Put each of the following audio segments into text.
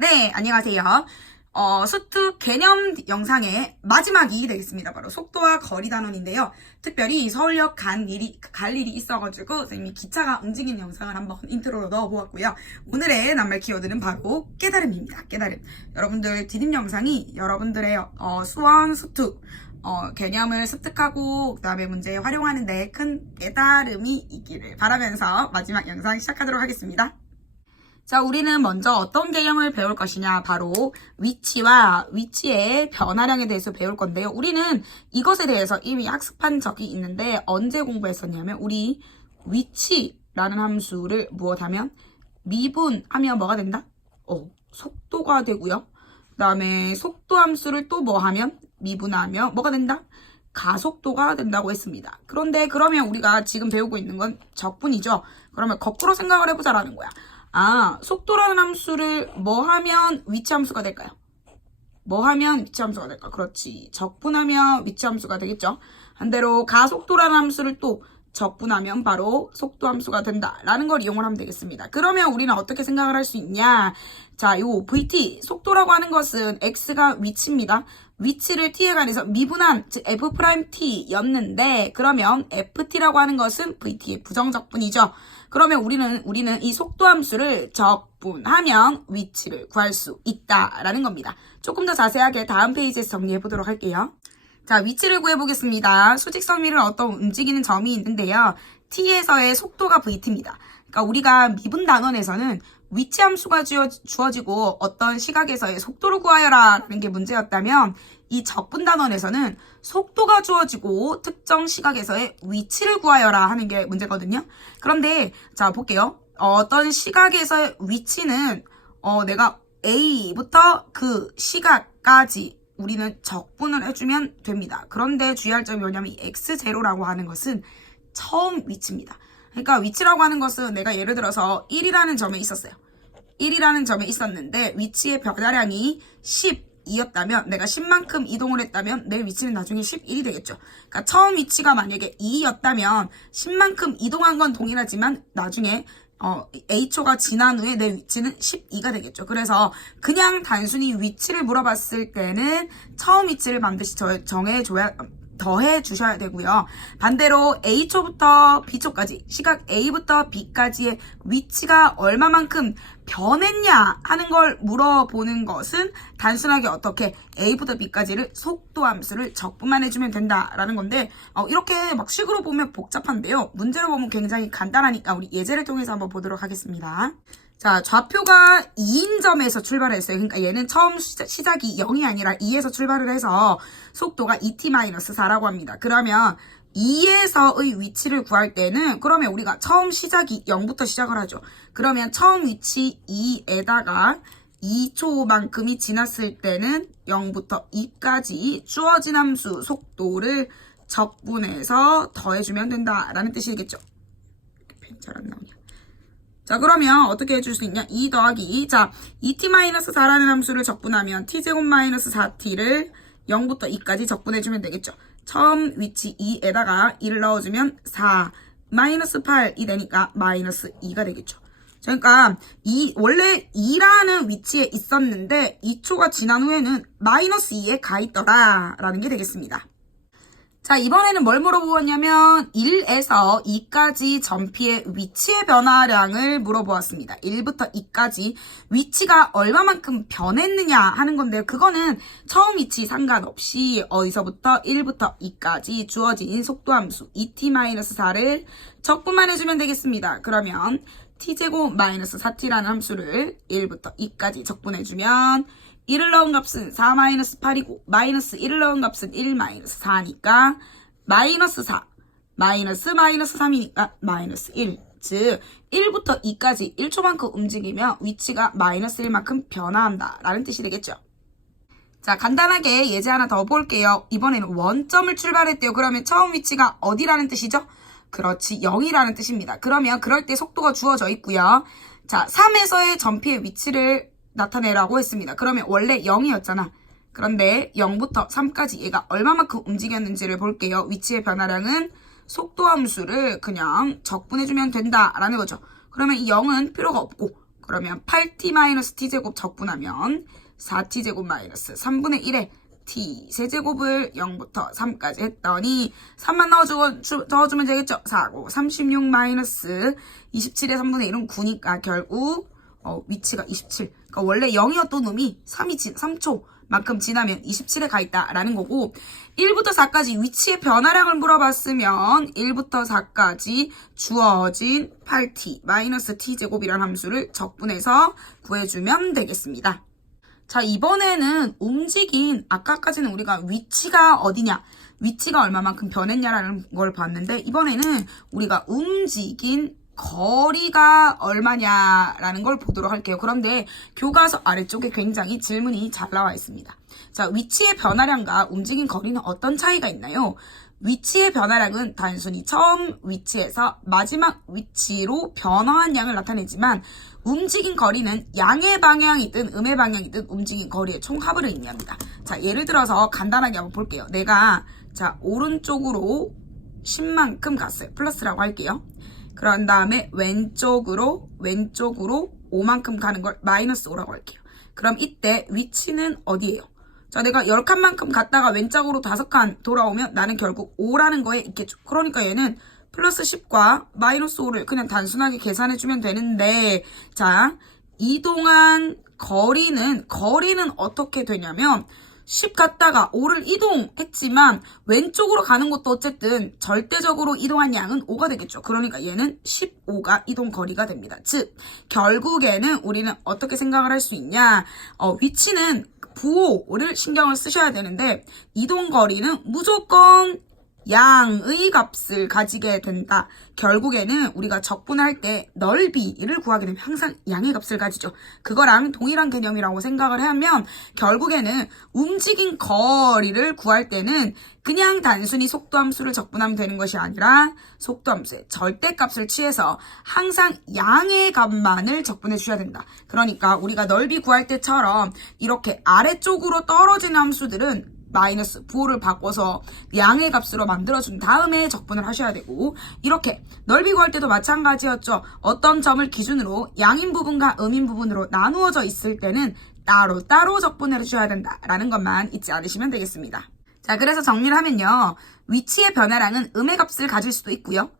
네, 안녕하세요. 수특 개념 영상의 마지막이 되겠습니다. 바로 속도와 거리 단원인데요. 특별히 서울역 갈 일이 있어가지고 선생님이 기차가 움직이는 영상을 한번 인트로로 넣어보았고요. 오늘의 낱말 키워드는 바로 깨달음입니다. 깨달음. 여러분들 디딤 영상이 여러분들의 수원, 수특 개념을 습득하고 그 다음에 문제에 활용하는데 큰 깨달음이 있기를 바라면서 마지막 영상 시작하도록 하겠습니다. 자, 우리는 먼저 어떤 개념을 배울 것이냐, 바로 위치와 위치의 변화량에 대해서 배울 건데요. 우리는 이것에 대해서 이미 학습한 적이 있는데 언제 공부했었냐면, 우리 위치라는 함수를 무엇하면 미분하면 뭐가 된다? 속도가 되고요. 그 다음에 속도 함수를 또 뭐 하면 미분하면 뭐가 된다? 가속도가 된다고 했습니다. 그런데 그러면 우리가 지금 배우고 있는 건 적분이죠. 그러면 거꾸로 생각을 해보자라는 거야. 속도라는 함수를 뭐 하면 위치 함수가 될까요? 뭐 하면 위치 함수가 될까? 그렇지. 적분하면 위치 함수가 되겠죠. 반대로 가속도라는 함수를 또 적분하면 바로 속도 함수가 된다라는 걸 이용을 하면 되겠습니다. 그러면 우리는 어떻게 생각을 할 수 있냐? 자, 요 VT, 속도라고 하는 것은 X가 위치입니다. 위치를 t에 관해서 미분한, 즉 F'T였는데, 그러면 FT라고 하는 것은 VT의 부정적분이죠. 그러면 우리는 이 속도 함수를 적분하면 위치를 구할 수 있다라는 겁니다. 조금 더 자세하게 다음 페이지에서 정리해 보도록 할게요. 자, 위치를 구해보겠습니다. 수직선미를 어떤 움직이는 점이 있는데요. t에서의 속도가 vt입니다. 그러니까 우리가 미분 단원에서는 위치 함수가 주어지고 어떤 시각에서의 속도를 구하여라 라는 게 문제였다면, 이 적분 단원에서는 속도가 주어지고 특정 시각에서의 위치를 구하여라 하는 게 문제거든요. 그런데 자, 볼게요. 어떤 시각에서의 위치는 내가 A부터 그 시각까지 우리는 적분을 해주면 됩니다. 그런데 주의할 점이 뭐냐면 이 X0라고 하는 것은 처음 위치입니다. 그러니까 위치라고 하는 것은 내가 예를 들어서 1이라는 점에 있었어요. 1이라는 점에 있었는데 위치의 변화량이 10이었다면 내가 10만큼 이동을 했다면 내 위치는 나중에 11이 되겠죠. 그러니까 처음 위치가 만약에 2였다면 10만큼 이동한 건 동일하지만 나중에 A초가 지난 후에 내 위치는 12가 되겠죠. 그래서 그냥 단순히 위치를 물어봤을 때는 처음 위치를 반드시 더해 주셔야 되고요. 반대로 A초부터 B초까지, 시각 A부터 B까지의 위치가 얼마만큼 변했냐 하는 걸 물어보는 것은 단순하게 어떻게 A부터 B까지를 속도 함수를 적분만 해주면 된다라는 건데, 이렇게 막 식으로 보면 복잡한데요. 문제로 보면 굉장히 간단하니까 우리 예제를 통해서 한번 보도록 하겠습니다. 자, 좌표가 2인 점에서 출발을 했어요. 그러니까 얘는 처음 시작이 0이 아니라 2에서 출발을 해서 속도가 2t-4라고 합니다. 그러면 2에서의 위치를 구할 때는, 그러면 우리가 처음 시작이 0부터 시작을 하죠. 그러면 처음 위치 2에다가 2초만큼이 지났을 때는 0부터 2까지 주어진 함수 속도를 적분해서 더해주면 된다라는 뜻이겠죠. 잘 안 나오냐. 자, 그러면 어떻게 해줄 수 있냐? 2 더하기 2. 자, 2t-4라는 함수를 적분하면 t제곱-4t를 0부터 2까지 적분해주면 되겠죠. 처음 위치 2에다가 2를 넣어주면 4 -8이 되니까 -2가 되겠죠. 그러니까 원래 2라는 위치에 있었는데 2초가 지난 후에는 -2에 가 있더라 라는 게 되겠습니다. 자, 이번에는 뭘 물어보았냐면 1에서 2까지 점피의 위치의 변화량을 물어보았습니다. 1부터 2까지 위치가 얼마만큼 변했느냐 하는 건데요. 그거는 처음 위치 상관없이 어디서부터 1부터 2까지 주어진 속도함수 2t-4를 적분만 해주면 되겠습니다. 그러면 t제곱-4t라는 함수를 1부터 2까지 적분해주면 1을 넣은 값은 4-8이고 -1을 넣은 값은 1-4니까 -4 -3이니까 -1. 즉 1부터 2까지 1초만큼 움직이면 위치가 -1만큼 변화한다 라는 뜻이 되겠죠. 자, 간단하게 예제 하나 더 볼게요. 이번에는 원점을 출발했대요. 그러면 처음 위치가 어디라는 뜻이죠? 그렇지, 0이라는 뜻입니다. 그러면 그럴 때 속도가 주어져 있고요. 자, 3에서의 점피의 위치를 나타내라고 했습니다. 그러면 원래 0이었잖아. 그런데 0부터 3까지 얘가 얼마만큼 움직였는지를 볼게요. 위치의 변화량은 속도 함수를 그냥 적분해주면 된다라는 거죠. 그러면 이 0은 필요가 없고 그러면 8t 마이너스 t제곱 적분하면 4t제곱 마이너스 3분의 1에 t 세제곱을 0부터 3까지 했더니 3만 넣어주면 되겠죠. 4고 36 마이너스 27의 3분의 1은 9니까 결국 위치가 27. 그러니까 원래 0이었던 놈이 3초만큼 지나면 27에 가 있다라는 거고 1부터 4까지 위치의 변화량을 물어봤으면 1부터 4까지 주어진 8t 마이너스 t제곱이라는 함수를 적분해서 구해주면 되겠습니다. 자, 이번에는 움직인 아까까지는 우리가 위치가 어디냐, 위치가 얼마만큼 변했냐라는 걸 봤는데 이번에는 우리가 움직인 거리가 얼마냐라는 걸 보도록 할게요. 그런데 교과서 아래쪽에 굉장히 질문이 잘 나와 있습니다. 자, 위치의 변화량과 움직인 거리는 어떤 차이가 있나요? 위치의 변화량은 단순히 처음 위치에서 마지막 위치로 변화한 양을 나타내지만 움직인 거리는 양의 방향이든 음의 방향이든 움직인 거리의 총합을 의미합니다. 자, 예를 들어서 간단하게 한번 볼게요. 내가 자 오른쪽으로 10만큼 갔어요. 플러스라고 할게요. 그런 다음에 왼쪽으로 5만큼 가는 걸 마이너스 5라고 할게요. 그럼 이때 위치는 어디예요? 자, 내가 10칸만큼 갔다가 왼쪽으로 5칸 돌아오면 나는 결국 5라는 거에 있겠죠. 그러니까 얘는 플러스 10과 마이너스 5를 그냥 단순하게 계산해주면 되는데, 자, 이동한 거리는 어떻게 되냐면 10 갔다가 5를 이동했지만 왼쪽으로 가는 것도 어쨌든 절대적으로 이동한 양은 5가 되겠죠. 그러니까 얘는 15가 이동 거리가 됩니다. 즉 결국에는 우리는 어떻게 생각을 할 수 있냐, 위치는 부호를 신경을 쓰셔야 되는데 이동 거리는 무조건 양의 값을 가지게 된다. 결국에는 우리가 적분할 때 넓이를 구하게 되면 항상 양의 값을 가지죠. 그거랑 동일한 개념이라고 생각을 하면 결국에는 움직인 거리를 구할 때는 그냥 단순히 속도함수를 적분하면 되는 것이 아니라 속도함수의 절대값을 취해서 항상 양의 값만을 적분해 주셔야 된다. 그러니까 우리가 넓이 구할 때처럼 이렇게 아래쪽으로 떨어지는 함수들은 마이너스 부호를 바꿔서 양의 값으로 만들어준 다음에 적분을 하셔야 되고, 이렇게 넓이 구할 때도 마찬가지였죠. 어떤 점을 기준으로 양인 부분과 음인 부분으로 나누어져 있을 때는 따로 적분을 해주셔야 된다라는 것만 잊지 않으시면 되겠습니다. 자, 그래서 정리를 하면요, 위치의 변화량은 음의 값을 가질 수도 있고요,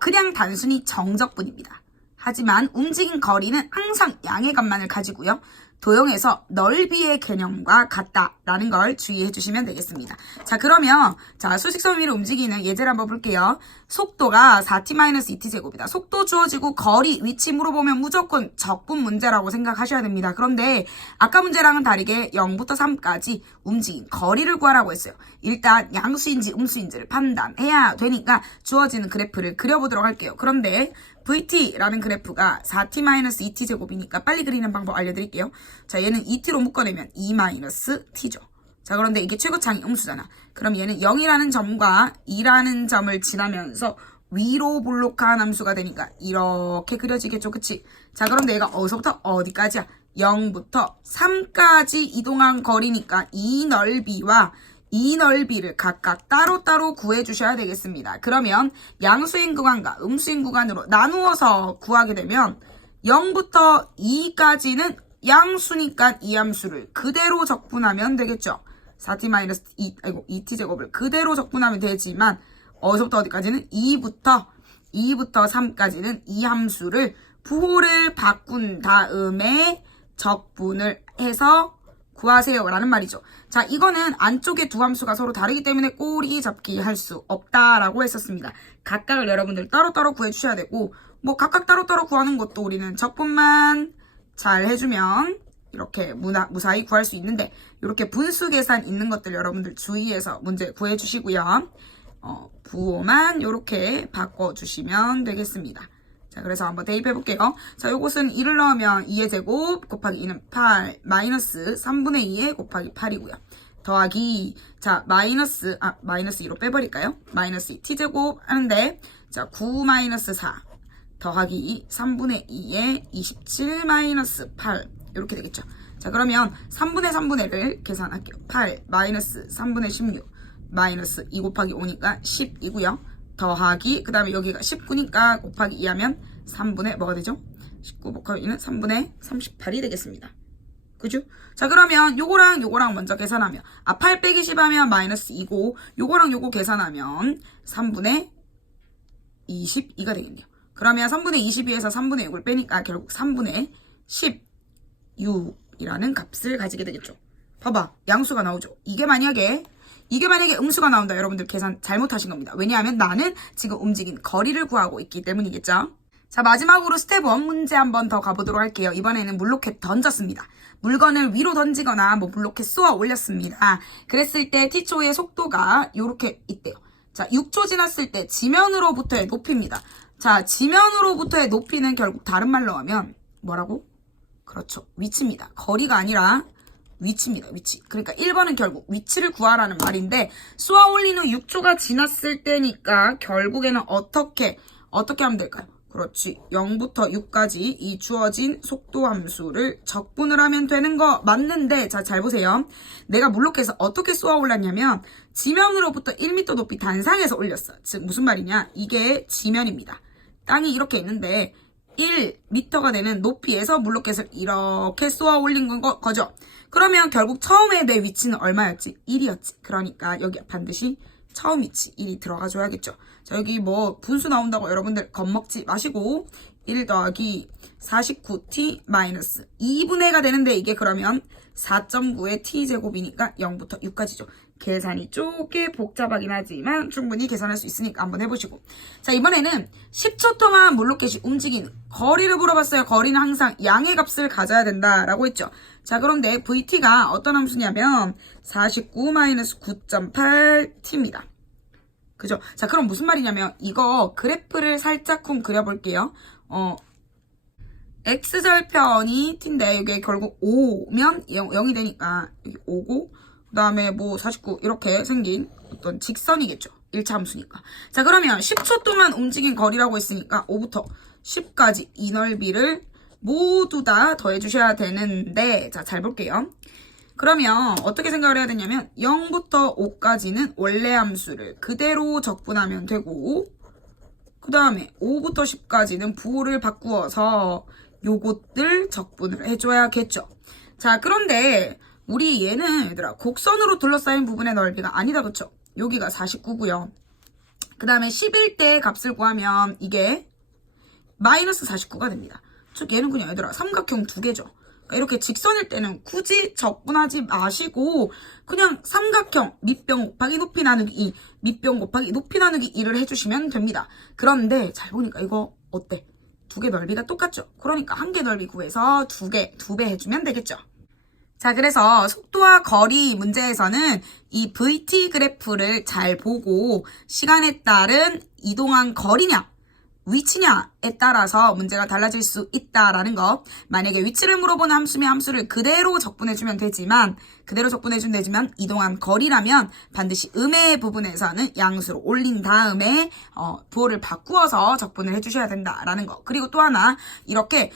그냥 단순히 정적분입니다. 하지만 움직인 거리는 항상 양의 값만을 가지고요, 도형에서 넓이의 개념과 같다라는 걸 주의해 주시면 되겠습니다. 자, 그러면 수직선 위를 움직이는 예제를 한번 볼게요. 속도가 4t-2t 제곱이다. 속도 주어지고 거리, 위치 물어보면 무조건 적분 문제라고 생각하셔야 됩니다. 그런데 아까 문제랑은 다르게 0부터 3까지 움직인 거리를 구하라고 했어요. 일단 양수인지 음수인지를 판단해야 되니까 주어지는 그래프를 그려보도록 할게요. 그런데 VT라는 그래프가 4t-2t 제곱이니까 빨리 그리는 방법 알려드릴게요. 자, 얘는 2t로 묶어내면 2-t죠. 자, 그런데 이게 최고창이 음수잖아. 그럼 얘는 0이라는 점과 2라는 점을 지나면서 위로 볼록한 함수가 되니까 이렇게 그려지겠죠. 그치? 자, 그런데 얘가 어디서부터 어디까지야? 0부터 3까지 이동한 거리니까 이 넓이와 이 넓이를 각각 따로따로 구해주셔야 되겠습니다. 그러면 양수인 구간과 음수인 구간으로 나누어서 구하게 되면 0부터 2까지는 양수니까 이 함수를 그대로 적분하면 되겠죠. 4t-2t 제곱을 그대로 적분하면 되지만 어디서부터 어디까지는 2부터 3까지는 이 함수를 부호를 바꾼 다음에 적분을 해서 구하세요 라는 말이죠. 자, 이거는 안쪽에 두 함수가 서로 다르기 때문에 꼬리 잡기 할 수 없다라고 했었습니다. 각각을 여러분들 따로따로 구해주셔야 되고, 뭐 각각 따로따로 구하는 것도 우리는 적분만 잘 해주면 이렇게 무사히 구할 수 있는데, 이렇게 분수 계산 있는 것들 여러분들 주의해서 문제 구해주시고요. 부호만 이렇게 바꿔주시면 되겠습니다. 자, 그래서 한번 대입해볼게요. 자, 요것은 2를 넣으면 2의 제곱 곱하기 2는 8 마이너스 3분의 2에 곱하기 8이고요. 더하기, 자, 마이너스 2로 빼버릴까요? 마이너스 2 t제곱 하는데, 자, 9 마이너스 4 더하기 3분의 2에 27 마이너스 8 이렇게 되겠죠. 자, 그러면 3분의 3분의를 계산할게요. 8 마이너스 3분의 16 마이너스 2 곱하기 5니까 10이고요. 더하기, 그 다음에 여기가 19니까 곱하기 2 하면 3분의 뭐가 되죠? 19 곱하기 2는 3분의 38이 되겠습니다. 그죠? 자, 그러면 요거랑 요거랑 먼저 계산하면 8 빼기 10 하면 마이너스 2고 요거랑 요거 계산하면 3분의 22가 되겠네요. 그러면 3분의 22에서 3분의 6을 빼니까 결국 3분의 16이라는 값을 가지게 되겠죠. 봐봐. 양수가 나오죠. 이게 만약에 음수가 나온다. 여러분들 계산 잘못하신 겁니다. 왜냐하면 나는 지금 움직인 거리를 구하고 있기 때문이겠죠. 자, 마지막으로 스텝 1 문제 한번 더 가보도록 할게요. 이번에는 물로켓 던졌습니다. 물건을 위로 던지거나 물로켓 쏘아 올렸습니다. 그랬을 때 t초의 속도가 이렇게 있대요. 자, 6초 지났을 때 지면으로부터의 높이입니다. 자, 지면으로부터의 높이는 결국 다른 말로 하면 뭐라고? 그렇죠. 위치입니다. 거리가 아니라 위치입니다. 위치. 그러니까 1번은 결국 위치를 구하라는 말인데 쏘아 올린 후 6초가 지났을 때니까 결국에는 어떻게 하면 될까요? 그렇지. 0부터 6까지 이 주어진 속도 함수를 적분을 하면 되는 거 맞는데 자, 잘 보세요. 내가 물로켓에서 어떻게 쏘아 올랐냐면 지면으로부터 1m 높이 단상에서 올렸어. 즉 무슨 말이냐? 이게 지면입니다. 땅이 이렇게 있는데 1m가 되는 높이에서 물로켓을 이렇게 쏘아 올린 거죠. 그러면 결국 처음에 내 위치는 얼마였지? 1이었지. 그러니까 여기 반드시 처음 위치 1이 들어가 줘야겠죠. 자, 여기 분수 나온다고 여러분들 겁먹지 마시고 1 더하기 49t 마이너스 2분의가 되는데 이게 그러면 4.9의 t제곱이니까 0부터 6까지죠. 계산이 쪼개 복잡하긴 하지만 충분히 계산할 수 있으니까 한번 해보시고. 자, 이번에는 10초 동안 물로켓이 움직이는 거리를 물어봤어요. 거리는 항상 양의 값을 가져야 된다라고 했죠. 자, 그런데 vt가 어떤 함수냐면 49-9.8t입니다. 그죠? 자, 그럼 무슨 말이냐면 이거 그래프를 살짝쿵 그려볼게요. x절편이 t인데 이게 결국 5면 0이 되니까 여기 5고 그 다음에 49 이렇게 생긴 어떤 직선이겠죠. 1차 함수니까. 자, 그러면 10초 동안 움직인 거리라고 했으니까 5부터 10까지 이 넓이를 모두 다 더해 주셔야 되는데 자, 잘 볼게요. 그러면 어떻게 생각을 해야 되냐면 0부터 5까지는 원래 함수를 그대로 적분하면 되고 그 다음에 5부터 10까지는 부호를 바꾸어서 요것들 적분을 해줘야겠죠. 자, 그런데 우리 얘는 얘들아 곡선으로 둘러싸인 부분의 넓이가 아니다. 그쵸? 여기가 49고요. 그 다음에 11대 값을 구하면 이게 마이너스 49가 됩니다. 즉 얘는 그냥 얘들아 삼각형 두 개죠. 그러니까 이렇게 직선일 때는 굳이 적분하지 마시고 그냥 삼각형 밑변 곱하기 높이 나누기 2 밑변 곱하기 높이 나누기 2를 해주시면 됩니다. 그런데 잘 보니까 이거 어때? 두 개 넓이가 똑같죠? 그러니까 한 개 넓이 구해서 두 배 해주면 되겠죠. 자, 그래서 속도와 거리 문제에서는 이 VT 그래프를 잘 보고 시간에 따른 이동한 거리냐 위치냐에 따라서 문제가 달라질 수 있다라는 거. 만약에 위치를 물어보는 함수면 함수를 그대로 적분해주면 되지만 이동한 거리라면 반드시 음의 부분에서는 양수로 올린 다음에 부호를 바꾸어서 적분을 해주셔야 된다라는 거. 그리고 또 하나 이렇게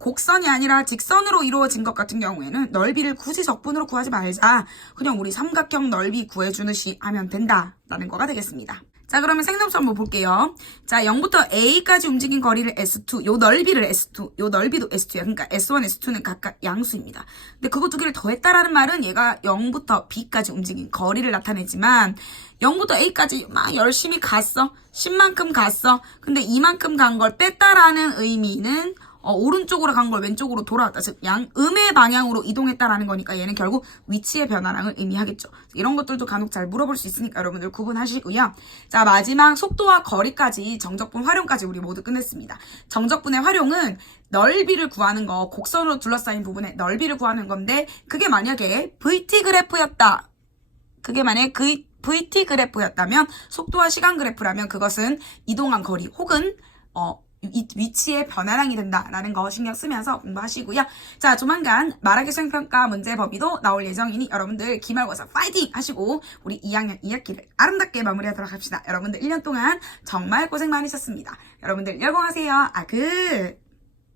곡선이 아니라 직선으로 이루어진 것 같은 경우에는 넓이를 굳이 적분으로 구하지 말자. 그냥 우리 삼각형 넓이 구해주듯이 하면 된다라는 거가 되겠습니다. 자, 그러면 생점수 한번 볼게요. 자, 0부터 A까지 움직인 거리를 S2, 요 넓이를 S2, 요 넓이도 S2야. 그러니까 S1, S2는 각각 양수입니다. 근데 그거 두 개를 더했다라는 말은 얘가 0부터 B까지 움직인 거리를 나타내지만 0부터 A까지 막 열심히 갔어. 10만큼 갔어. 근데 이만큼 간 걸 뺐다라는 의미는 오른쪽으로 간 걸 왼쪽으로 돌아왔다. 즉 음의 방향으로 이동했다라는 거니까 얘는 결국 위치의 변화량을 의미하겠죠. 이런 것들도 간혹 잘 물어볼 수 있으니까 여러분들 구분하시고요. 자, 마지막 속도와 거리까지 정적분 활용까지 우리 모두 끝냈습니다. 정적분의 활용은 넓이를 구하는 거, 곡선으로 둘러싸인 부분의 넓이를 구하는 건데 그게 만약에 VT 그래프였다. 그게 만약에 VT 그래프였다면 속도와 시간 그래프라면 그것은 이동한 거리 혹은 위치의 변화량이 된다라는 거 신경 쓰면서 공부하시고요. 자, 조만간 말하기 수행평가 문제 범위도 나올 예정이니 여러분들 기말고사 파이팅 하시고 우리 2학년 2학기를 아름답게 마무리하도록 합시다. 여러분들 1년 동안 정말 고생 많으셨습니다. 여러분들 열공하세요. 굿!